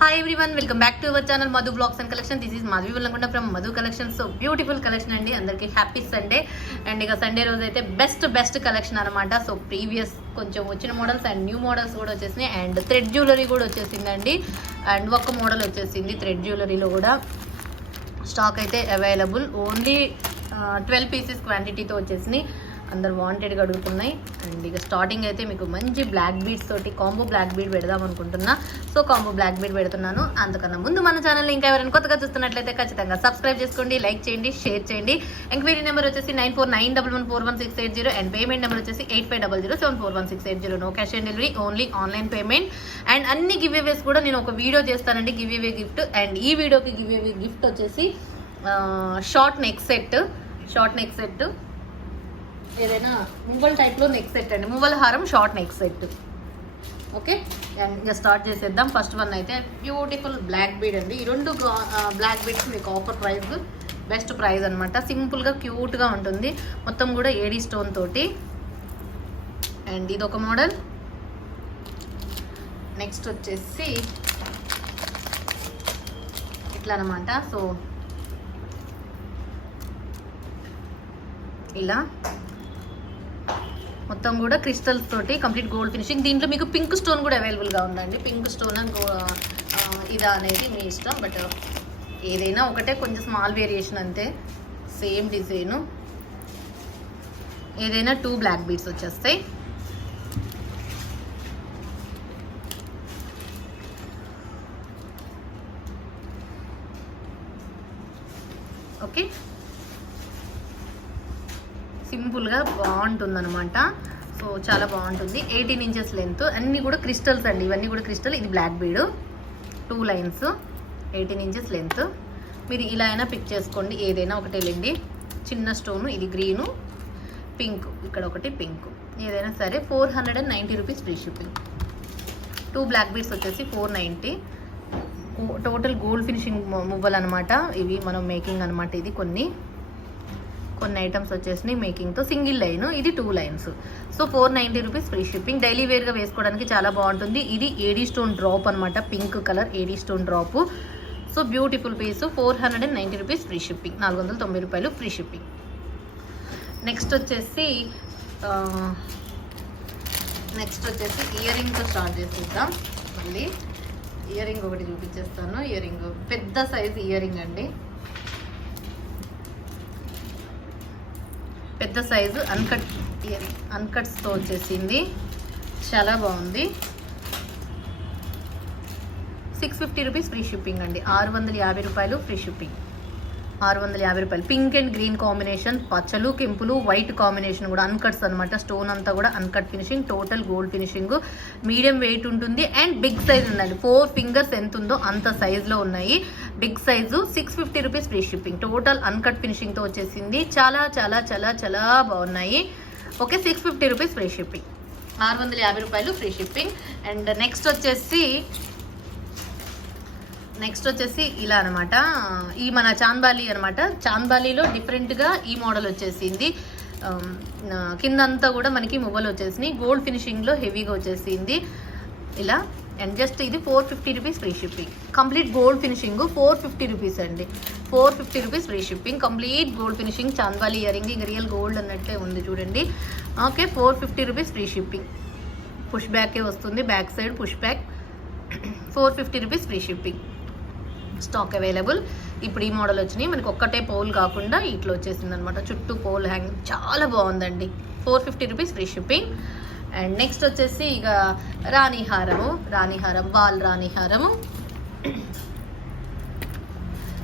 Hi everyone, welcome back to our channel Madhu Vlogs and Collection. This is Madhvi Vallakunda from Madhu Collection. So beautiful collection andi. Andarki happy Sunday. And iga Sunday roju aithe best collection anamata. So previous koncham vachina models and new models kuda vachesinayi and thread jewelry kuda vachesindandi. And oka model vachesindi thread jewelry lo kuda stock aithe available. Only 12 pieces quantity tho vachesinayi. అందరు వాంటెడ్గా అడుగుతున్నాయి. And ఇక starting అయితే మీకు మంచి black beads తోటి combo black bead పెడదాం అనుకుంటున్నా. So combo black bead పెడుతున్నాను. అంతకన్నా ముందు మన ఛానల్ని ఇంకా ఎవరైనా కొత్తగా చూస్తున్నట్లయితే ఖచ్చితంగా సబ్స్క్రైబ్ చేసుకోండి, లైక్ చేయండి, షేర్ చేయండి. ఎంక్వైరీ నెంబర్ వచ్చేసి 9491114680 అండ్ పేమెంట్ నెంబర్ వచ్చేసి 8500741680. No cash on delivery, only online payment. And అన్ని గివ్ అవేస్ కూడా నేను ఒక వీడియో చేస్తానండి, గివ్ అవే గిఫ్ట్. అండ్ ఈ వీడియోకి గివ్ అవే గిఫ్ట్ వచ్చేసి షార్ట్ నెక్ సెట్ ఏదైనా మువ్వల్ టైప్లో నెక్ సెట్ అండి, మువ్వల హారం short neck set. Okay, and ఇంకా స్టార్ట్ చేసేద్దాం. ఫస్ట్ వన్ అయితే బ్యూటిఫుల్ బ్లాక్ బీడ్ అండి. ఈ రెండు బ్లాక్ బీడ్స్ మీకు ఆఫర్ ప్రైస్, బెస్ట్ ప్రైస్ అనమాట. సింపుల్గా క్యూట్గా ఉంటుంది, మొత్తం కూడా ఏడీ స్టోన్ తోటి. అండ్ ఇది ఒక మోడల్. నెక్స్ట్ వచ్చేసి ఇట్లా అనమాట. సో ఇలా మొత్తం కూడా క్రిస్టల్స్ తోటి కంప్లీట్ గోల్డ్ ఫినిషింగ్. దీంట్లో మీకు పింక్ స్టోన్ కూడా అవైలబుల్గా ఉందండి. పింక్ స్టోన్ ఇదా అనేది మీ ఇష్టం, బట్ ఏదైనా ఒకటే, కొంచెం స్మాల్ వేరియేషన్ అంతే. సేమ్ డిజైను, ఏదైనా 2 బ్లాక్ బీడ్స్ వచ్చేస్తాయి. ఓకే, సింపుల్గా బాగుంటుందన్నమాట. సో చాలా బాగుంటుంది. 18 ఇంచెస్ లెంత్, అన్నీ కూడా క్రిస్టల్స్ అండి. ఇవన్నీ కూడా క్రిస్టల్. ఇది black bead, 2 lines, 18 inches length. మీరు ఇలా అయినా పిక్ చేసుకోండి, ఏదైనా ఒకటే లేండి. చిన్న స్టోను, ఇది గ్రీను, పింక్, ఇక్కడ ఒకటి పింక్, ఏదైనా సరే. 490 rupees free shipping. 2 black beads వచ్చేసి 490. టోటల్ గోల్డ్ ఫినిషింగ్ మువ్వలు అనమాట ఇవి. మనం మేకింగ్ అనమాట. ఇది కొన్ని ఐటమ్స్ వచ్చేసినాయి మేకింగ్తో. సింగిల్ లైన్, ఇది 2 lines. So 490 rupees free shipping. Daily వేర్గా వేసుకోవడానికి చాలా బాగుంటుంది. ఇది ఏడీ స్టోన్ డ్రాప్ అనమాట, pink colour AD stone drop. So beautiful piece. 490 rupees free shipping, 490 రూపాయలు ఫ్రీ షిప్పింగ్. నెక్స్ట్ వచ్చేసి ఇయర్ రింగ్తో స్టార్ట్ చేసేద్దాం. మళ్ళీ ఇయర్ రింగ్ ఒకటి చూపించేస్తాను. ఇయర్ రింగ్ పెద్ద సైజ్ ఇయర్ రింగ్ అండి, పెద్ద సైజు అన్కట్స్తో వచ్చేసింది. చాలా బాగుంది. 650 రూపీస్ ఫ్రీ షిప్పింగ్ అండి. 650 రూపాయలు ఫ్రీ షిప్పింగ్. 650 రూపాయలు. పింక్ అండ్ గ్రీన్ కాంబినేషన్, పచ్చలు కెంపులు వైట్ కాంబినేషన్ కూడా. అన్కట్స్ అనమాట. స్టోన్ అంతా కూడా uncut finishing, total gold finishing. Medium weight ఉంటుంది అండ్ బిగ్ సైజ్ ఉందండి. 4 ఫింగర్స్ ఎంత ఉందో అంత సైజులో ఉన్నాయి. Big size. 650 rupees free shipping. Total uncut ఫినిషింగ్తో వచ్చేసింది. చాలా చాలా చాలా చాలా బాగున్నాయి. ఓకే, 650 రూపీస్ ఫ్రీ షిప్పింగ్, 650 రూపాయలు ఫ్రీ షిప్పింగ్. అండ్ నెక్స్ట్ వచ్చేసి ఇలా అనమాట. ఈ మన చాంద్బాలి అనమాట. చాంద్బాలిలో డిఫరెంట్గా ఈ మోడల్ వచ్చేసింది. కిందంతా కూడా మనకి మువ్వలు వచ్చేసినాయి. గోల్డ్ ఫినిషింగ్లో హెవీగా వచ్చేసింది ఇలా. అండ్ జస్ట్ ఇది 450 rupees free shipping. Complete gold finishing 450 rupees అండి. 450 rupees free shipping. Complete gold finishing chandbali earring. ఇంక రియల్ గోల్డ్ అన్నట్టే ఉంది చూడండి. Okay, 450 rupees free shipping. Push బ్యాకే వస్తుంది, back side push back. 450 rupees free shipping. Stock available. ఇప్పుడు ఈ model వచ్చినాయి మనకి. ఒక్కటే పోల్ కాకుండా ఇట్లా వచ్చేసింది అనమాట, చుట్టూ పోల్ హ్యాంగ్. చాలా బాగుందండి. 450 rupees free shipping. And next వచ్చేసి ఇక రాణిహారం వాల్ రాణిహారము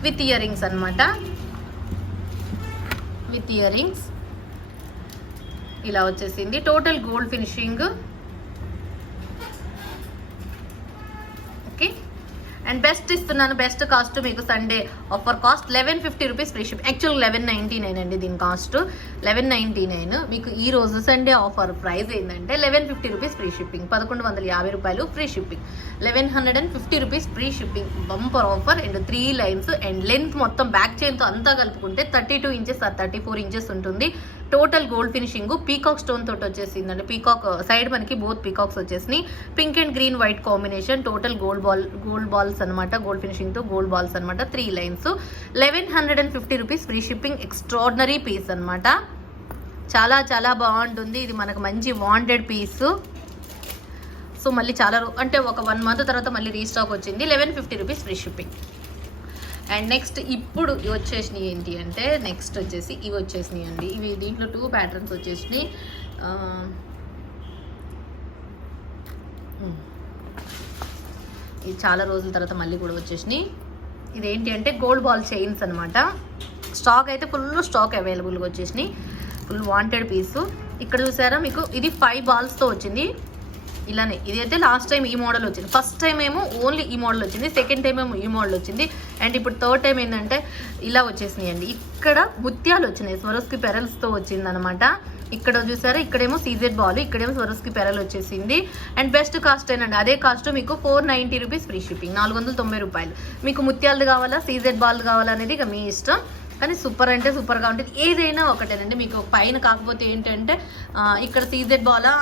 విత్ ఇయర్ రింగ్స్ అనమాట. విత్ ఇయర్ రింగ్స్ ఇలా వచ్చేసింది. Total gold finishing. Okay, and best ఇస్తున్నాను. బెస్ట్ కాస్ట్ మీకు Sunday offer cost 1150 rupees free ship. Actual 1199 అండి దీని కాస్ట్. 1199. మీకు ఈ రోజు సండే ఆఫర్ ప్రైస్ ఏంటంటే 1150 రూపీస్ ఫ్రీ షిప్పింగ్, 1150 రూపాయలు free shipping. 1150 rupees free shipping. Bumper offer. And 3 lines and length మొత్తం బ్యాక్ చైన్తో అంతా కలుపుకుంటే 32 ఇంచెస్ ఆర్ 34 ఇంచెస్ ఉంటుంది. Total gold finishing peacock stone తోటి వచ్చేసిందండి. పీకాక్ సైడ్ మనకి బోత్ పీకాక్స్ వచ్చేసినాయి. Pink and green white combination. Total gold balls అనమాట. గోల్డ్ ఫినిషింగ్ తో గోల్డ్ బాల్స్ అనమాట. 3 lines. 1150 rupees free shipping. Extraordinary piece అనమాట. చాలా చాలా బాగుంటుంది. ఇది మనకు మంచి వాంటెడ్ పీస్. సో మళ్ళీ చాలా అంటే ఒక 1 మంత్ తర్వాత మళ్ళీ రీస్టాక్ వచ్చింది. 1150 rupees free shipping. And next ఇప్పుడు వచ్చేసినాయి ఏంటి అంటే నెక్స్ట్ వచ్చేసి ఇవి వచ్చేసినాయి అండి. ఇవి దీంట్లో 2 ప్యాటర్న్స్ వచ్చేసినాయి. ఇది చాలా రోజుల తర్వాత మళ్ళీ కూడా వచ్చేసినాయి. ఇదేంటి అంటే గోల్డ్ బాల్ చైన్స్ అనమాట. స్టాక్ అయితే ఫుల్ స్టాక్ అవైలబుల్గా వచ్చేసినాయి. ఫుల్ వాంటెడ్ పీసు. ఇక్కడ చూసారా మీకు ఇది 5 బాల్స్తో వచ్చింది. ఇలానే ఇదైతే లాస్ట్ టైం ఈ మోడల్ వచ్చింది. ఫస్ట్ టైం ఏమో ఓన్లీ ఈ మోడల్ వచ్చింది. సెకండ్ టైం ఏమో ఈ మోడల్ వచ్చింది. అండ్ ఇప్పుడు థర్డ్ టైం ఏంటంటే ఇలా వచ్చేసినాయి అండి. ఇక్కడ ముత్యాలు వచ్చినాయి. స్వరోస్కి పెరల్స్తో వచ్చింది అనమాట. ఇక్కడ చూసారా ఇక్కడేమో సీజెడ్ బాల్, ఇక్కడేమో స్వరోస్కి పెరల్ వచ్చేసింది. అండ్ బెస్ట్ కాస్ట్ ఏనండి. అదే కాస్ట్ మీకు 490 రూపీస్ ఫ్రీ షిప్పింగ్. 490 రూపాయలు. మీకు ముత్యాలు కావాలా సీజెడ్ బాల్ కావాలా అనేది ఇక మీ ఇష్టం. కానీ సూపర్ అంటే సూపర్గా ఉంటుంది. ఏదైనా ఒకటేనండి. మీకు పైన కాకపోతే ఏంటంటే ఇక్కడ సీజెడ్ బాలా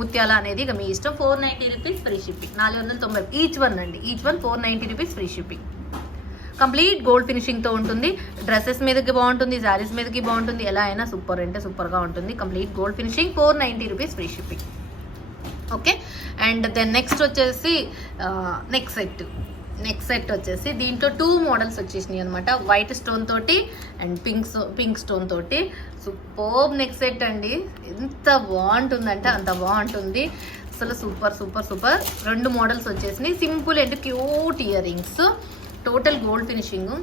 ముత్యాల అనేది ఇక మీ ఇష్టం. 490 rupees free shipping. 490 each one అండి. Each one 490 rupees free shipping. Complete gold ఫినిషింగ్తో ఉంటుంది. డ్రెస్సెస్ మీదకి బాగుంటుంది, శారీస్ మీదకి బాగుంటుంది. ఎలా అయినా సూపర్ అంటే సూపర్గా ఉంటుంది. Complete gold finishing. 490 rupees free shipping. Okay. And then next వచ్చేసి నెక్స్ట్ సెట్ వచ్చేసి దీంట్లో 2 మోడల్స్ వచ్చేసినాయి అనమాట. వైట్ స్టోన్ తోటి అండ్ పింక్ స్టోన్ తోటి. సూపర్ నెక్ సెట్ అండి. ఎంత బాగుంటుందంటే అంత బాగుంటుంది. అసలు సూపర్ సూపర్ సూపర్. 2 మోడల్స్ వచ్చేసినాయి. Simple and cute earrings. Total gold finishing.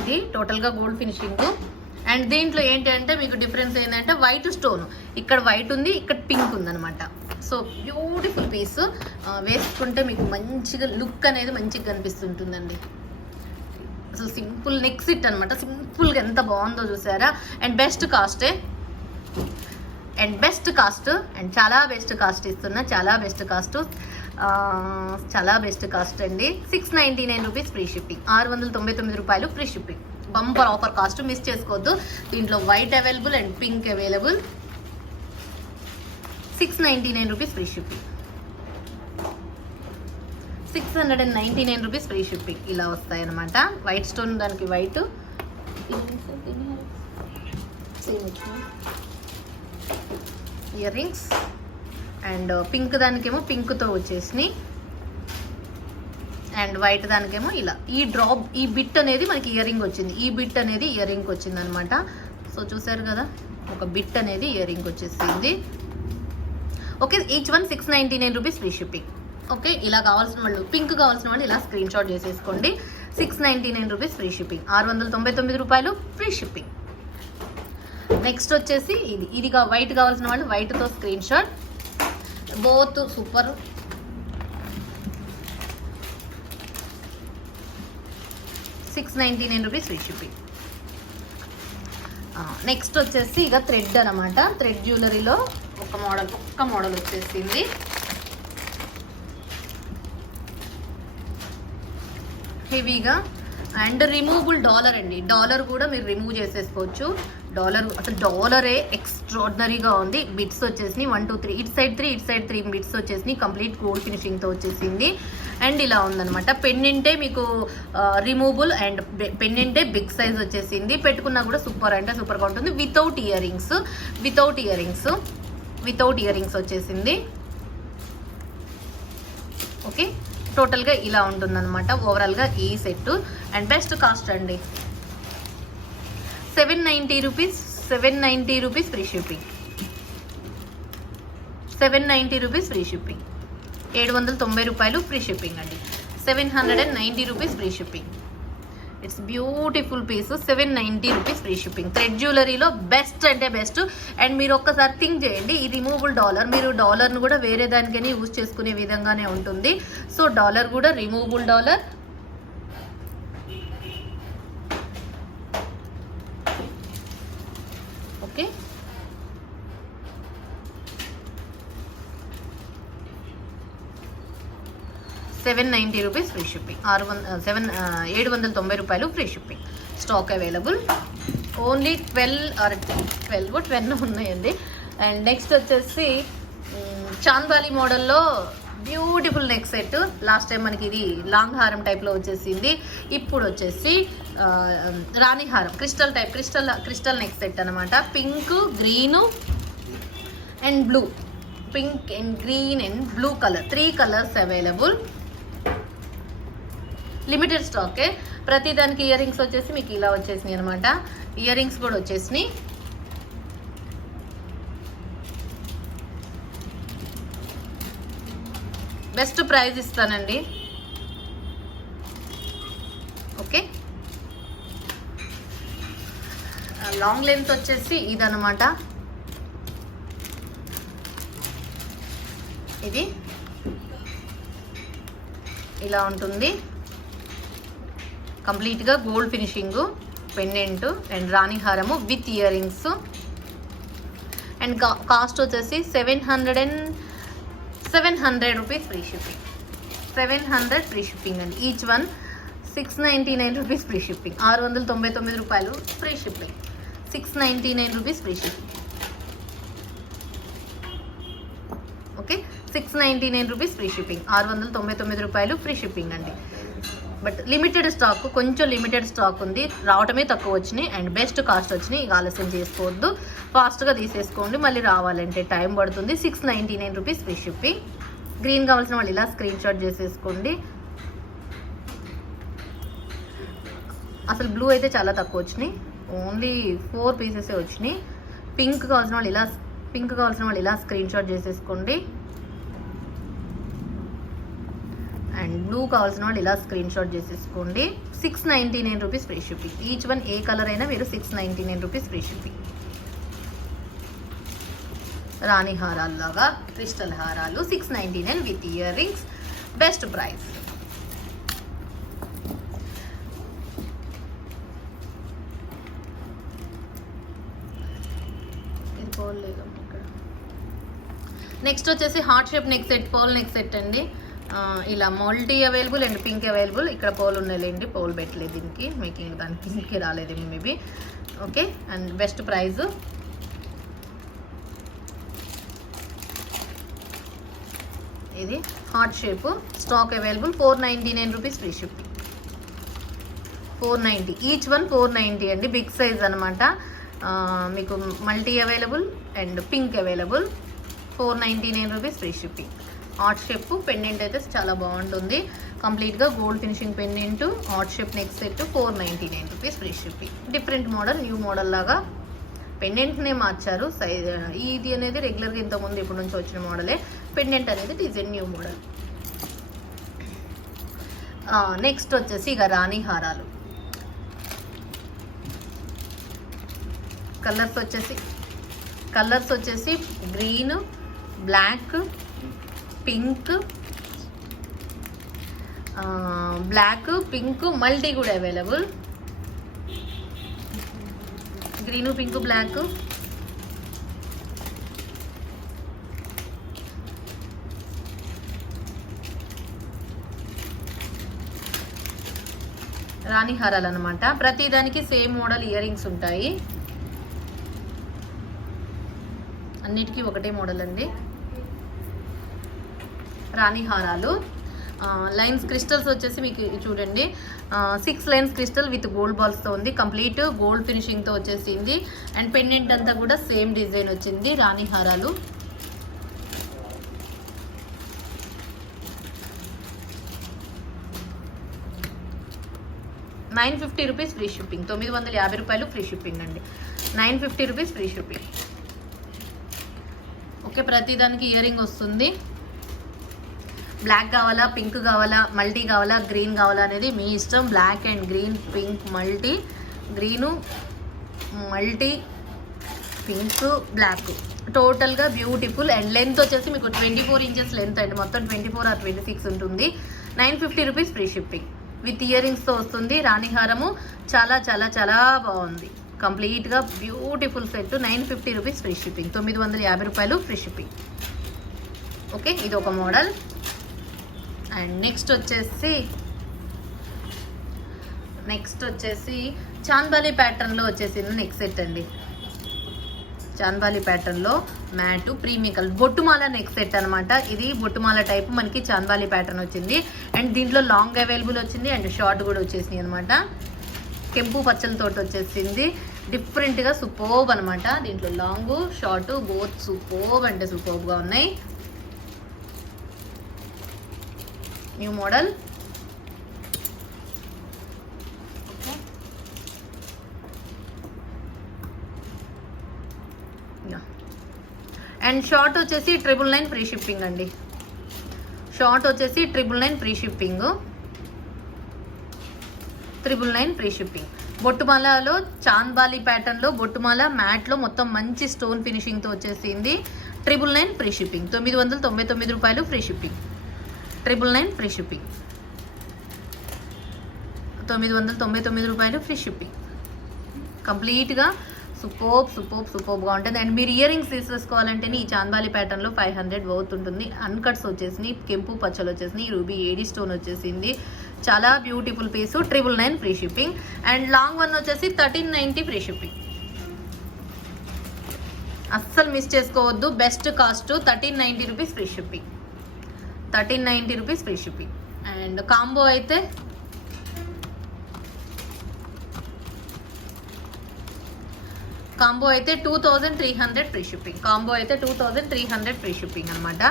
ఇది టోటల్గా గోల్డ్ ఫినిషింగ్. అండ్ దీంట్లో ఏంటి అంటే మీకు డిఫరెన్స్ ఏంటంటే వైట్ స్టోన్, ఇక్కడ వైట్ ఉంది, ఇక్కడ పింక్ ఉందనమాట. So beautiful piece. వేసుకుంటే మీకు మంచిగా లుక్ అనేది మంచిగా కనిపిస్తుంటుందండి. అసలు సింపుల్ నెక్ సెట్ అనమాట. సింపుల్గా ఎంత బాగుందో చూసారా. అండ్ బెస్ట్ కాస్ట్ అండ్ చాలా బెస్ట్ కాస్ట్ ఇస్తున్నా. చాలా బెస్ట్ కాస్ట్ అండి. 699 రూపీస్ ఫ్రీ షిప్పింగ్. 699 రూపాయలు free shipping. Bumper offer cost miss చేసుకోవద్దు. దీంట్లో white available and pink available. 699 rupees free shipping. 699 rupees free shipping. ఇలా వస్తాయన్నమాట. వైట్ స్టోన్ దానికి white ear rings. And pink దానికేమో పింక్తో వచ్చేసినాయి. అండ్ వైట్ దానికేమో ఇలా ఈ బిట్ అనేది మనకి ఇయర్ రింగ్ వచ్చింది. ఈ బిట్ అనేది ఇయర్ రింగ్ వచ్చింది అనమాట. సో చూసారు కదా, ఒక బిట్ అనేది ఇయర్ రింగ్ వచ్చేసింది. Okay. Each one 699 rupees free shipping. Okay. ఇలా కావాల్సిన వాళ్ళు, పింక్ కావాల్సిన వాళ్ళు ఇలా స్క్రీన్ షాట్ చేసేసుకోండి. 699 రూపీస్ ఫ్రీ షిప్పింగ్. 699 రూపాయలు ఫ్రీ షిప్పింగ్. నెక్స్ట్ వచ్చేసి ఇది వైట్ కావాల్సిన వాళ్ళు వైట్తో screenshot. Both super. 699 rupees free shipping. Next వచ్చేసి ఇక థ్రెడ్ అనమాట. థ్రెడ్ జ్యువెలరీలో ఒక్క మోడల్ వచ్చేసింది. హెవీగా అండ్ రిమూవబుల్ డాలర్ అండి. డాలర్ కూడా మీరు రిమూవ్ చేసేసుకోవచ్చు. డాలరే ఎక్స్ట్రాడినరీగా ఉంది. బిట్స్ వచ్చేసినాయి 1 2 3 ఇటు సైడ్ 3 బిట్స్ వచ్చేసినాయి. కంప్లీట్ గోల్డ్ ఫినిషింగ్తో వచ్చేసింది. అండ్ ఇలా ఉందనమాట. పెండెంటే మీకు రిమూవబుల్ అండ్ పెండెంటే బిగ్ సైజ్ వచ్చేసింది. పెట్టుకున్నా కూడా సూపర్ అంటే సూపర్గా ఉంటుంది. వితౌట్ ఇయర్ రింగ్స్ వచ్చేసింది. ఓకే. టోటల్గా ఇలా ఉంటుందన్నమాట ఓవరాల్గా ఈ సెట్. అండ్ బెస్ట్ కాస్ట్ అండి 790 rupees free shipping. 790 rupees free shipping. 790 రూపాయలు ఫ్రీ షిప్పింగ్ అండి. 790 rupees free shipping. It's beautiful piece. 790 rupees free shipping. Thread జ్యువెలరీలో బెస్ట్ అంటే బెస్ట్. అండ్ మీరు ఒక్కసారి థింక్ చేయండి, ఈ రిమూవబుల్ డాలర్ మీరు డాలర్ను కూడా వేరే దానికైనా యూజ్ చేసుకునే విధంగానే ఉంటుంది. సో డాలర్ కూడా removable dollar. Okay. 790 rupees free shipping. 790 రూపాయలు free shipping. Stock available. Only 12 ఉన్నాయండి. అండ్ నెక్స్ట్ వచ్చేసి చాందాలి మోడల్లో beautiful neck set. Last time మనకి ఇది లాంగ్ హారం టైప్లో వచ్చేసింది. ఇప్పుడు వచ్చేసి రాణి హారం క్రిస్టల్ నెక్ సెట్ అనమాట. Pink, green and blue. Pink and green and blue colour, 3 colours available. Limited స్టాకే. ప్రతి దానికి ఇయర్ రింగ్స్ వచ్చేసి మీకు ఇలా వచ్చేసినాయి అనమాట. ఇయర్ రింగ్స్ కూడా వచ్చేసినాయి. బెస్ట్ ప్రైస్ ఇస్తానండి. ఓకే, లాంగ్ లెంత్ వచ్చేసి ఇదనమాట. ఇది ఇలా ఉంటుంది. కంప్లీట్గా గోల్డ్ ఫినిషింగ్, పెండెంట్ అండ్ రాణి హారము with earrings. And cost వచ్చేసి 700 rupees free shipping. 700 free shipping అండి. Each one 699 rupees free shipping. 699 రూపాయలు free shipping. 699 rupees free shipping. Okay, 699 rupees free shipping. 699 రూపాయలు ఫ్రీ షిప్పింగ్ అండి. బట్ లిమిటెడ్ స్టాక్, కొంచెం limited stock ఉంది. రావటమే తక్కువ వచ్చినాయి అండ్ బెస్ట్ కాస్ట్ వచ్చినాయి. ఇక ఆలస్యం చేసుకోవద్దు, ఫాస్ట్గా తీసేసుకోండి. మళ్ళీ రావాలంటే టైం పడుతుంది. 699 రూపీస్ ఫ్రీ షిప్పింగ్. గ్రీన్ కావాల్సిన వాళ్ళు ఇలా స్క్రీన్ షాట్ చేసేసుకోండి. అసలు బ్లూ అయితే చాలా తక్కువ వచ్చినాయి, ఓన్లీ 4 పీసెసే వచ్చినాయి. పింక్ కావాల్సిన వాళ్ళు ఇలా స్క్రీన్ షాట్ చేసేసుకోండి. అండ్ బ్లూ కావాల్సిన వాళ్ళు ఇలా స్క్రీన్ షాట్ చేసేసుకోండి. 699 rupees free shipping. Each one ఏ కలర్ అయినా మీరు 699 రూపీస్ ఫ్రీ షిప్పింగ్. రాణి హారాలు లాగా క్రిస్టల్ హారాలు 699 with earrings. Best price. ఇది పోల్ లేదు ఇక్కడ. నెక్స్ట్ వచ్చేసి హార్ట్ షేప్ నెక్ సెట్, పోల్ నెక్ సెట్ అండి. ఇలా multi available and pink available. ఇక్కడ పోల్ ఉన్నాయిలేండి, పోల్ పెట్టలేదు దీనికి, మీకు దానికి పింక్కి రాలేదేమో maybe. Okay, and best price. ఇది heart shape, stock available. 499 rupees free shipping. 490 each one. 490 అండి. బిగ్ సైజ్ అనమాట. మీకు multi available and pink available. 499 rupees free shipping. Heart shape pendant అయితే చాలా బాగుంటుంది. కంప్లీట్గా gold finishing pendant, heart shape neck set. 499 rupees free shipping. Different model, new model లాగా పెండెంట్నే మార్చారు. Size ఇది అనేది రెగ్యులర్గా ఇంతకుముందు ఇప్పటి నుంచి వచ్చిన మోడలే. పెండెంట్ అనేది డిజైన్ న్యూ మోడల్. నెక్స్ట్ వచ్చేసి ఇక రాణి హారాలు. కలర్స్ వచ్చేసి green, black, pink, pink multi కూడా అవైలబుల్. Green, pink, black. రాణి హారాలు అనమాట. ప్రతి దానికి సేమ్ మోడల్ ఇయర్ రింగ్స్ ఉంటాయి. అన్నిటికీ ఒకటే మోడల్ అండి. రాణి హారాలు. లైన్స్ క్రిస్టల్స్ వచ్చేసి మీకు చూడండి, 6 లైన్స్ క్రిస్టల్ విత్ గోల్డ్ బాల్స్తో ఉంది. కంప్లీట్ గోల్డ్ ఫినిషింగ్తో వచ్చేసింది. అండ్ పెండెంట్ అంతా కూడా సేమ్ డిజైన్ వచ్చింది. రాణి హారాలు. $950 రూపీస్ ఫ్రీ షిప్పింగ్. 950 రూపాయలు ఫ్రీ షిప్పింగ్ అండి. 950 రూపీస్ ఫ్రీ షిప్పింగ్. ఓకే, ప్రతిదానికి ఇయర్ రింగ్ వస్తుంది. బ్లాక్ కావాలా, పింక్ కావాలా, మల్టీ కావాలా, గ్రీన్ కావాలా అనేది మీ ఇష్టం. Black and green, pink multi, green multi, pink, black. టోటల్గా బ్యూటిఫుల్. అండ్ లెంత్ వచ్చేసి మీకు 24 ఇంచెస్ లెంత్ అండి. మొత్తం 24 or 26 ఉంటుంది. 950 రూపీస్ ఫ్రీ షిప్పింగ్ విత్ ఇయర్ రింగ్స్తో వస్తుంది. రాణి హారము చాలా చాలా చాలా బాగుంది. కంప్లీట్గా beautiful set. 950 rupees free shipping. 950 రూపాయలు ఫ్రీ షిప్పింగ్. ఓకే, ఇది ఒక మోడల్. అండ్ నెక్స్ట్ వచ్చేసి చాంద్బాలి ప్యాటర్న్లో వచ్చేసింది నెక్ సెట్ అండి. చాంద్బాలి ప్యాటర్న్లో మ్యాటు ప్రీమియం కలర్ బొట్టుమాల నెక్ సెట్ అనమాట. ఇది బొట్టుమాల టైప్ మనకి చాంద్బాలి ప్యాటర్న్ వచ్చింది. అండ్ దీంట్లో లాంగ్ అవైలబుల్ వచ్చింది అండ్ షార్ట్ కూడా వచ్చేసింది అనమాట. కెంపు పచ్చలతోటి వచ్చేసింది. డిఫరెంట్గా సూపర్బ్ అనమాట. దీంట్లో లాంగ్ షార్ట్ బోత్ సూపర్బ్ అంటే సూపర్బ్గా ఉన్నాయి. New model. అండ్ షార్ట్ వచ్చేసి 999 ఫ్రీ షిప్పింగ్ అండి. షార్ట్ వచ్చేసి 999 ఫ్రీ షిప్పింగ్. 999 free shipping. బొట్టుమాలలో చాంద్బాలి ప్యాటర్న్లో బొట్టుమాల మ్యాట్లో మొత్తం మంచి స్టోన్ ఫినిషింగ్తో వచ్చేసింది. 999 ఫ్రీ షిప్పింగ్. 999 రూపాయలు ఫ్రీ షిప్పింగ్. 999 free shipping. 999 రూపాయలు ఫ్రీ షిప్పింగ్. కంప్లీట్గా సూపర్బ్గా ఉంటుంది. అండ్ మీరు ఇయర్ రింగ్స్ తీసేసుకోవాలంటే ఈ చాంద్బాలి ప్యాటర్న్లో 500 వర్త్ ఉంటుంది. అన్కట్స్ వచ్చేసినాయి, కెంపు పచ్చలు వచ్చేసినాయి, రూబీ ఏడీ స్టోన్ వచ్చేసింది. చాలా beautiful piece. 999 free shipping. And long one వచ్చేసి 1390 ఫ్రీ షిప్పింగ్. అస్సలు మిస్ చేసుకోవద్దు. Best cost 1390 rupees free shipping. 1390 rupees free shipping. And combo అయితే కాంబో అయితే 2300 ఫ్రీ షిప్పింగ్. కాంబో అయితే 2300 ఫ్రీ షిప్పింగ్ అనమాట.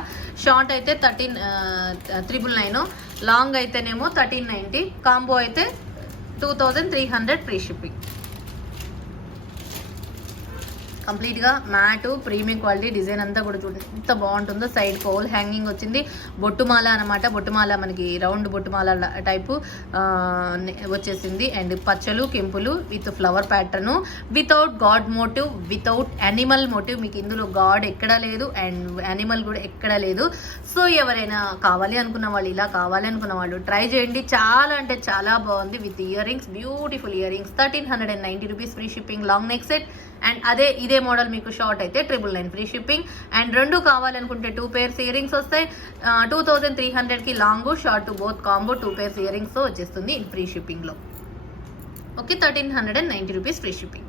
షార్ట్ అయితే 999, లాంగ్ అయితేనేమో 1390, కాంబో అయితే 2300 ఫ్రీ షిప్పింగ్. కంప్లీట్గా మ్యాటు ప్రీమియం క్వాలిటీ. డిజైన్ అంతా కూడా చూడండి ఎంత బాగుంటుందో. సైడ్ పౌల్ హ్యాంగింగ్ వచ్చింది. బొట్టుమాల అనమాట. బొట్టుమాల మనకి రౌండ్ బొట్టుమాల టైపు వచ్చేసింది. అండ్ పచ్చలు కెంపులు with flower pattern, without god motif, without animal motif. మీకు ఇందులో గాడ్ ఎక్కడా లేదు అండ్ యానిమల్ కూడా ఎక్కడా లేదు. సో ఎవరైనా కావాలి అనుకున్న వాళ్ళు, ఇలా కావాలి అనుకున్న వాళ్ళు ట్రై చేయండి. చాలా అంటే చాలా బాగుంది. With ear rings, beautiful ear rings. 1390 rupees free shipping. Long neck set. And ఇదే మోడల్ మీకు షార్ట్ అయితే 999 ఫ్రీ షిప్పింగ్. అండ్ రెండు కావాలనుకుంటే 2 pairs ఇయర్ రింగ్స్ వస్తాయి. 2300కి long short both combo 2 pairs ఇయర్ రింగ్స్తో వచ్చేస్తుంది ఫ్రీ షిప్పింగ్లో. Okay, 1390 rupees free shipping.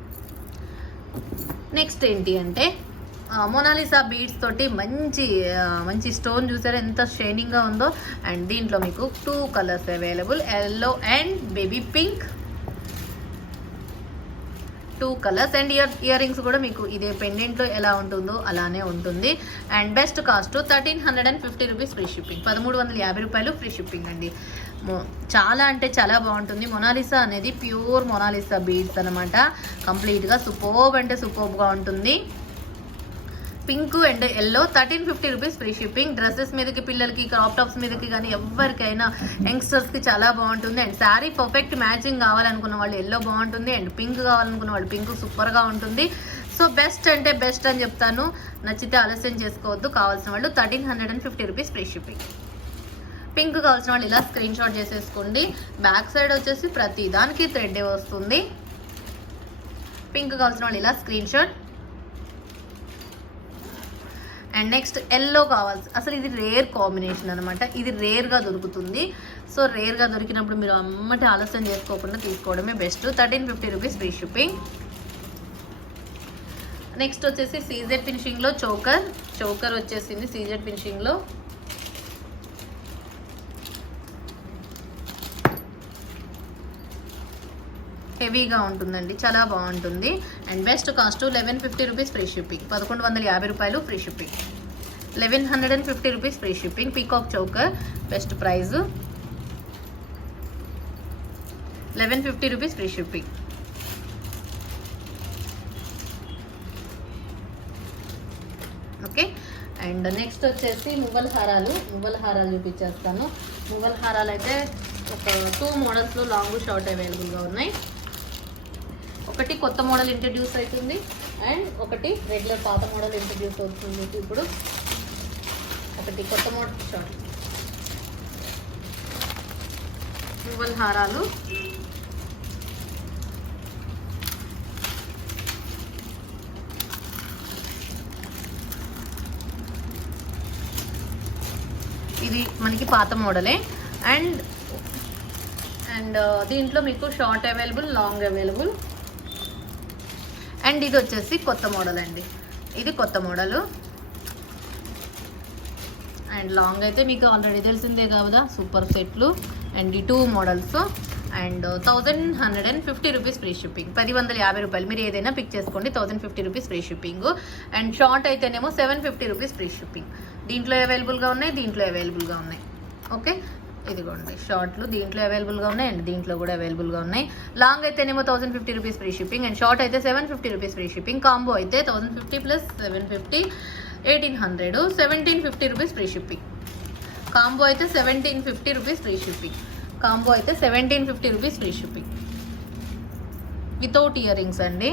Next ఏంటి అంటే మొనాలిసా బీడ్స్ తోటి మంచి స్టోన్ చూసారా ఎంత షైనింగ్గా ఉందో. అండ్ దీంట్లో మీకు 2 colours available, yellow and baby pink. 2 colours. And ear rings కూడా మీకు ఇదే పెండెంట్లో ఎలా ఉంటుందో అలానే ఉంటుంది. And best cost 1350 rupees free shipping. 1350 రూపాయలు ఫ్రీ షిప్పింగ్ అండి. చాలా అంటే చాలా బాగుంటుంది. మొనాలిసా అనేది ప్యూర్ మొనాలిసా బీడ్స్ అనమాట. కంప్లీట్గా సూపర్బ్ అంటే సూపర్బ్గా ఉంటుంది. Pink and yellow. 1350 rupees free shipping. Dresses మీదకి, పిల్లలకి, క్రాప్ టాప్స్ మీదకి కానీ ఎవరికైనా యంగ్స్టర్స్కి చాలా బాగుంటుంది. అండ్ శారీ పర్ఫెక్ట్ మ్యాచింగ్ కావాలనుకున్న వాళ్ళు ఎల్లో బాగుంటుంది. అండ్ పింక్ కావాలనుకున్న వాళ్ళు పింక్ సూపర్గా ఉంటుంది. సో బెస్ట్ అంటే బెస్ట్ అని చెప్తాను. నచ్చితే ఆలస్యం చేసుకోవద్దు. కావాల్సిన వాళ్ళు 1350 రూపీస్ ఫ్రీ షిప్పింగ్. పింక్ కావాల్సిన వాళ్ళు ఇలా స్క్రీన్ షాట్ చేసేసుకోండి. బ్యాక్ సైడ్ వచ్చేసి ప్రతి దానికి థ్రెడ్ వస్తుంది. పింక్ కావాల్సిన వాళ్ళు ఇలా screen shot. And next yellow కావాల్సి, అసలు ఇది రేర్ కాంబినేషన్ అనమాట. ఇది రేర్గా దొరుకుతుంది. సో రేర్గా దొరికినప్పుడు మీరు అమ్మటి ఆలస్యం చేసుకోకుండా తీసుకోవడమే best. 1350 rupees free shipping. Next వచ్చేసి సీజెడ్ ఫినిషింగ్లో చోకర్ వచ్చేసింది. సీజెడ్ ఫినిషింగ్లో హెవీగా ఉంటుందండి, చాలా బాగుంటుంది. And best cost 1150 rupees free shipping. 1150 రూపాయలు free shipping. 1150 rupees free shipping. Peacock choker best price. 1150 rupees free shipping. Okay. And next వచ్చేసి మువ్వల హారాలు చూపించేస్తాను. మువ్వల హారాలు అయితే ఒక 2 మోడల్స్లో లాంగ్ షార్ట్ అవైలబుల్గా ఉన్నాయి. ఒకటి కొత్త మోడల్ ఇంట్రడ్యూస్ అవుతుంది అండ్ ఒకటి రెగ్యులర్ పాత మోడల్ ఇంట్రడ్యూస్ అవుతుంది. ఇప్పుడు ఒకటి కొత్త మోడల్ షార్ట్ మువ్వల హారాలు. ఇది మనకి పాత మోడలే. అండ్ అండ్ దీంట్లో మీకు short available, long available. And ఇది వచ్చేసి కొత్త మోడల్ అండి, ఇది కొత్త మోడలు. అండ్ లాంగ్ అయితే మీకు ఆల్రెడీ తెలిసిందే కదా, సూపర్ సెట్లు. అండ్ ఈ 2 models. And 1150 rupees free shipping, 1050 రూపాయలు. మీరు ఏదైనా పిక్ చేసుకోండి, 1050 rupees free shipping. And short అయితేనేమో 750 రూపీస్ ఫ్రీ షిప్పింగ్. దీంట్లో అవైలబుల్గా ఉన్నాయి, దీంట్లో అవైలబుల్గా ఉన్నాయి. ఓకే, ఇదిగోండి షార్ట్లు దీంట్లో అవైలబుల్గా ఉన్నాయి అండ్ దీంట్లో కూడా అవైలబుల్గా ఉన్నాయి. లాంగ్ అయితేనేమో 1050 rupees free shipping and short అయితే 750 రూపీస్ ఫ్రీ షిప్పింగ్. కాంబో అయితే 1050 plus 750 1800, 1750 rupees free shipping. Combo అయితే 1750 రూపీస్ ఫ్రీ షిప్పింగ్. కాంబో అయితే 1750 rupees free shipping without ear rings అండి.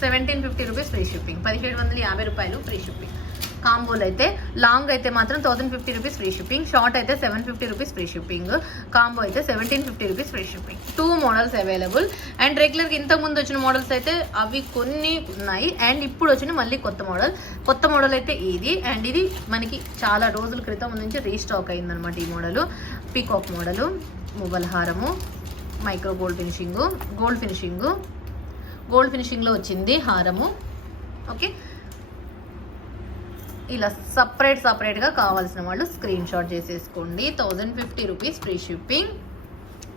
1750 రూపీస్ ఫ్రీ షిప్పింగ్, 1750 రూపాయలు ఫ్రీ షిప్పింగ్. కాంబోలు అయితే లాంగ్ అయితే మాత్రం 1050 రూపీస్ ఫ్రీ షిప్పింగ్, షార్ట్ అయితే 750 రూపీస్ ఫ్రీ షిప్పింగ్. కాంబో అయితే 1750 rupees free shipping. 2 models available. And రెగ్యులర్గా ఇంతకుముందు వచ్చిన మోడల్స్ అయితే అవి కొన్ని ఉన్నాయి అండ్ ఇప్పుడు వచ్చిన మళ్ళీ కొత్త మోడల్. కొత్త మోడల్ అయితే ఇది. అండ్ ఇది మనకి చాలా రోజుల క్రితం నుంచి రీస్టాక్ అయిందనమాట ఈ మోడలు. పీకాక్ మోడలు, మువ్వల హారము, మైక్రో గోల్డ్ ఫినిషింగు, గోల్డ్ ఫినిషింగ్లో వచ్చింది హారము. ఓకే, ఇలా సపరేట్గా కావాల్సిన వాళ్ళు స్క్రీన్ షాట్ చేసేసుకోండి. 1050 రూపీస్ ఫ్రీ షిప్పింగ్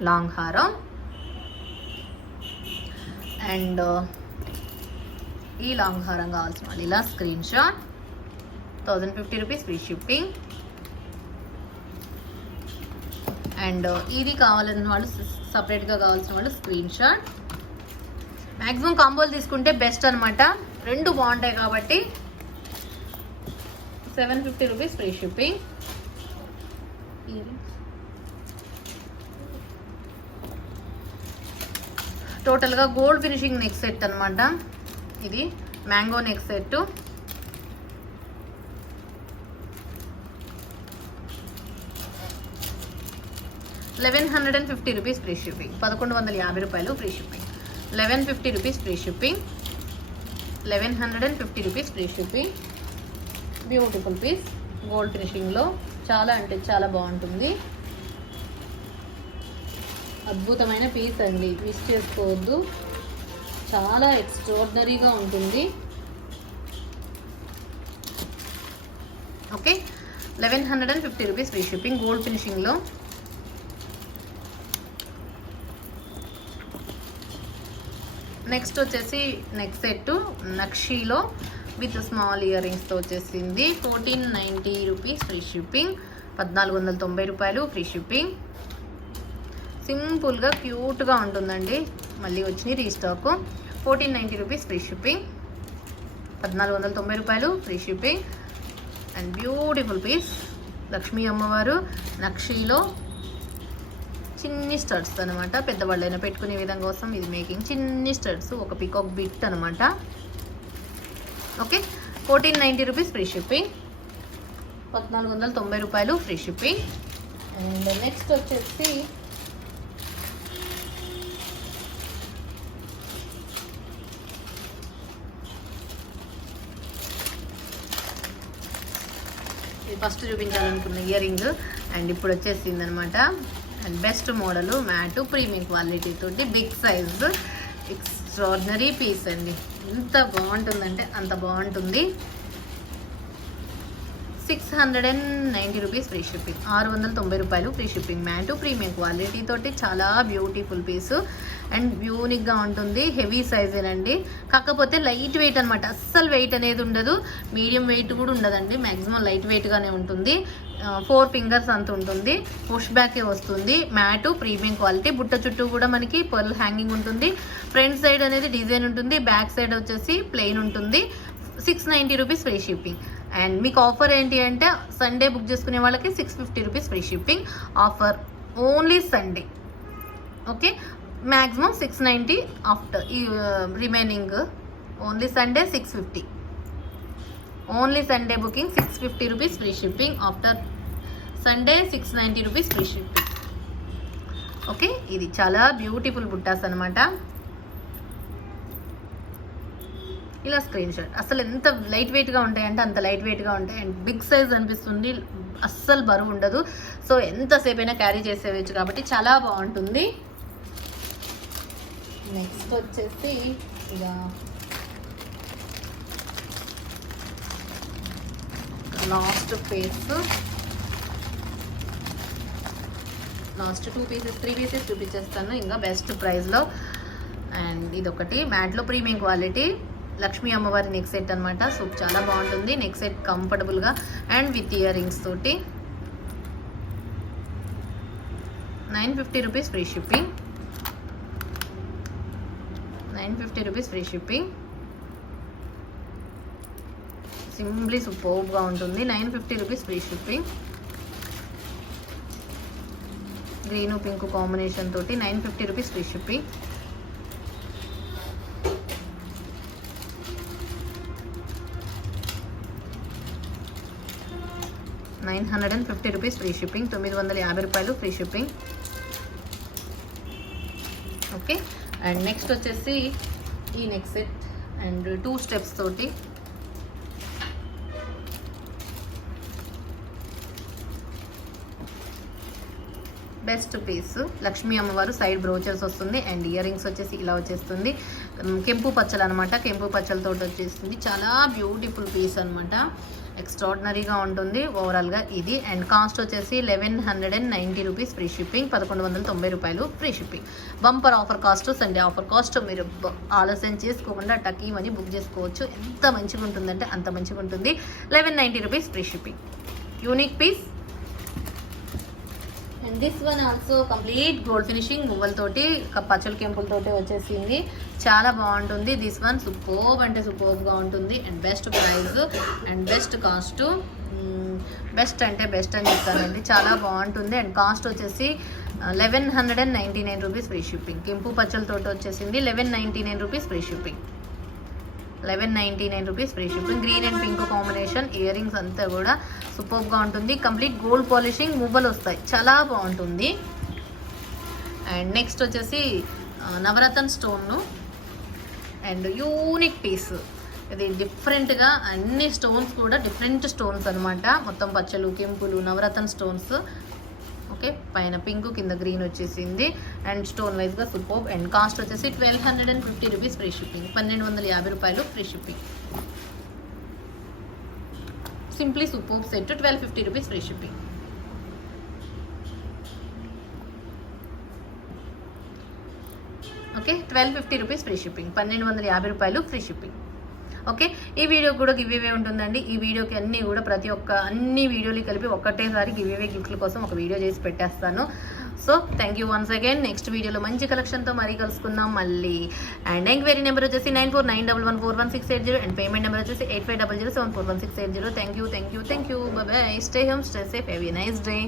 లాంగ్ హారం. అండ్ ఈ లాంగ్ హారం కావాల్సిన వాళ్ళు ఇలా screen shot, 1050 rupees free shipping. And ఇది కావాలన్న వాళ్ళు సపరేట్గా కావాల్సిన వాళ్ళు స్క్రీన్ షాట్. మ్యాక్సిమం కాంబోలు తీసుకుంటే బెస్ట్ అనమాట, రెండు బాగుంటాయి కాబట్టి. 750 రూపీస్ ఫ్రీ షిప్పింగ్. టోటల్గా గోల్డ్ ఫినిషింగ్ నెక్ సెట్ అనమాట. ఇది mango neck set. $1150 rupees free shipping, 1150 రూపాయలు free shipping. 1150 rupees free shipping, 1150 rupees free shipping. Beautiful piece gold ఫినిషింగ్లో, చాలా అంటే చాలా బాగుంటుంది. అద్భుతమైన పీస్ అండి, మిస్ చేసుకోవద్దు, చాలా ఎక్స్ట్రాడినరీగా ఉంటుంది. Okay, 1150 rupees free shipping gold ఫినిషింగ్లో. నెక్స్ట్ వచ్చేసి నెక్ సెట్ నక్షీలో విత్ స్మాల్ ఇయర్ రింగ్స్తో వచ్చేసింది. 1490 రూపీస్ ఫ్రీ షిప్పింగ్, 1490 రూపాయలు ఫ్రీ షిప్పింగ్. సింపుల్గా క్యూట్గా ఉంటుందండి, మళ్ళీ వచ్చినాయి రీస్టాక్. 1490 రూపీస్ ఫ్రీ షిప్పింగ్, 1490 రూపాయలు free shipping. And beautiful piece Lakshmi అమ్మవారు నక్షీలో చిన్ని స్టడ్స్ అనమాట, పెద్దవాళ్ళైనా పెట్టుకునే విధంగా కోసం ఇది మేకింగ్. చిన్ని స్టడ్స్, ఒక పికాక్ బిట్ అనమాట. ఓకే, 1490 రూపీస్ ఫ్రీ షిప్పింగ్, 1490 రూపాయలు ఫ్రీ షిప్పింగ్. అండ్ నెక్స్ట్ వచ్చేసి ఫస్ట్ చూపించాలనుకున్న ఇయర్ రింగ్ అండ్ ఇప్పుడు వచ్చేసింది అనమాట. And best model, matte, premium quality తోటి, బిగ్ సైజ్, ఎక్స్ట్రాడినరీ పీస్ అండి. ఎంత బాగుంటుందంటే అంత బాగుంటుంది. 690 రూపీస్ ఫ్రీ షిప్పింగ్, 690 రూపాయలు free shipping. Mat premium quality తోటి చాలా బ్యూటిఫుల్ పీసు అండ్ యూనిక్గా ఉంటుంది. హెవీ సైజేనండి, కాకపోతే లైట్ వెయిట్ అనమాట, అస్సలు వెయిట్ అనేది ఉండదు, మీడియం వెయిట్ కూడా ఉండదండి, మ్యాక్సిమం లైట్ వెయిట్గానే ఉంటుంది. 4 ఫింగర్స్ అంత ఉంటుంది, పుష్ బ్యాకే వస్తుంది. మ్యాట్ ప్రీమియం క్వాలిటీ, బుట్ట చుట్టూ కూడా మనకి పర్ల్ హ్యాంగింగ్ ఉంటుంది. ఫ్రంట్ సైడ్ అనేది డిజైన్ ఉంటుంది, బ్యాక్ సైడ్ వచ్చేసి ప్లెయిన్ ఉంటుంది. 690 రూపీస్ ఫ్రీ షిప్పింగ్. అండ్ మీకు ఆఫర్ ఏంటి అంటే సండే బుక్ చేసుకునే వాళ్ళకి 650 rupees free shipping offer, only Sunday. Okay, maximum 690 after ఈ remaining only Sunday 650. Only Sunday booking 650 rupees free shipping, after Sunday 690 rupees free shipping. Okay, ఇది చాలా beautiful బుట్టాస్ అనమాట. ఇలా స్క్రీన్ షాట్. అసలు ఎంత లైట్ వెయిట్గా ఉంటాయంటే అంత లైట్ వెయిట్గా ఉంటాయి అండ్ బిగ్ సైజ్ అనిపిస్తుంది, అస్సలు బరువు ఉండదు. సో ఎంతసేపు అయినా క్యారీ చేసేవచ్చు కాబట్టి చాలా బాగుంటుంది. నెక్స్ట్ వచ్చేసి ఇక last piece, last 2 pieces 3 pieces చూపించేస్తాను ఇంకా బెస్ట్ ప్రైస్లో. అండ్ ఇదొకటి మ్యాట్లో ప్రీమియం క్వాలిటీ లక్ష్మీ అమ్మవారి నెక్ సెట్ అనమాట. సో చాలా బాగుంటుంది నెక్ సెట్, కంఫర్టబుల్గా అండ్ విత్ ఇయర్ రింగ్స్ తోటి. 950 rupees free shipping, 950 rupees free shipping. Simply సూపర్గా ఉంటుంది. 950 rupees free shipping. Green pink combination తోటి 950 rupees free shipping. $950 rupees free shipping, 950 రూపాయలు free shipping. Okay. And next వచ్చేసి ఈ నెక్ సెట్ అండ్ 2 స్టెప్స్ తోటి best piece. Lakshmi అమ్మవారు side brochures వస్తుంది and ear rings వచ్చేసి ఇలా వచ్చేస్తుంది. కెంపు పచ్చలు అనమాట, కెంపు పచ్చలతో వచ్చేస్తుంది. చాలా బ్యూటిఫుల్ పీస్ అనమాట, ఎక్స్ట్రాడినరీగా ఉంటుంది ఓవరాల్గా ఇది. అండ్ కాస్ట్ వచ్చేసి 1190 రూపీస్ ఫ్రీ షిప్పింగ్, 1190 రూపాయలు free shipping. Bumper offer cost, Sunday offer cost. మీరు ఆలస్యం చేసుకోకుండా టకీమని బుక్ చేసుకోవచ్చు. ఎంత మంచిగా ఉంటుందంటే అంత మంచిగా ఉంటుంది. 1190 rupees free shipping. Unique piece. And this one also complete gold finishing మువ్వలతోటి పచ్చల కెంపులతోటి వచ్చేసింది. చాలా బాగుంటుంది. దిస్ వన్ సూపర్బ్ అంటే సూపర్బ్గా ఉంటుంది and best price and best cost. Best అంటే బెస్ట్ అని చెప్తానండి, చాలా బాగుంటుంది. అండ్ కాస్ట్ వచ్చేసి 1199 రూపీస్ ఫ్రీ షిప్పింగ్. కెంపు పచ్చలతోటి వచ్చేసింది 1199 rupees free shipping. 1199 rupees free shipping. Green and pink combination, ear rings అంతా కూడా సూపర్గా ఉంటుంది. కంప్లీట్ గోల్డ్ పాలిషింగ్, మువ్వలు వస్తాయి, చాలా బాగుంటుంది. అండ్ నెక్స్ట్ వచ్చేసి నవరత్న స్టోన్ అండ్ యూనిక్ పీస్. ఇది డిఫరెంట్గా అన్ని స్టోన్స్ కూడా డిఫరెంట్ స్టోన్స్ అనమాట. మొత్తం పచ్చలు, కెంపులు, నవరత్న స్టోన్స్. ఓకే, పైన పింక్ కింద గ్రీన్ వచ్చేసింది అండ్ స్టోన్ వైజ్గా సూపర్. అండ్ కాస్ట్ వచ్చేసి 1250 రూపీస్ ఫ్రీ షిప్పింగ్, 1250 రూపాయలు free shipping. Simply super set 1250 rupees free shipping. Okay, 1250 rupees free shipping, 1250 రూపాయలు ఫ్రీ షిప్పింగ్. ఓకే, ఈ వీడియో కూడా గివ్ అవే ఉంటుందండి. ఈ వీడియోకి అన్ని వీడియోలు కలిపి ఒక్కటేసారి గివ్ అవే గిఫ్ట్ల కోసం ఒక వీడియో చేసి పెట్టేస్తాను. So thank you once again. Next వీడియోలో మంచి కలెక్షన్తో మరీ కలుసుకుందాం మళ్ళీ. అండ్ ఎంక్వైరీ నెంబర్ వచ్చేసి 9491141680 అండ్ పేమెంట్ నెంబర్ వచ్చేసి 8500741680. Thank you. By by. Stay home, stay safe. Have a nice day.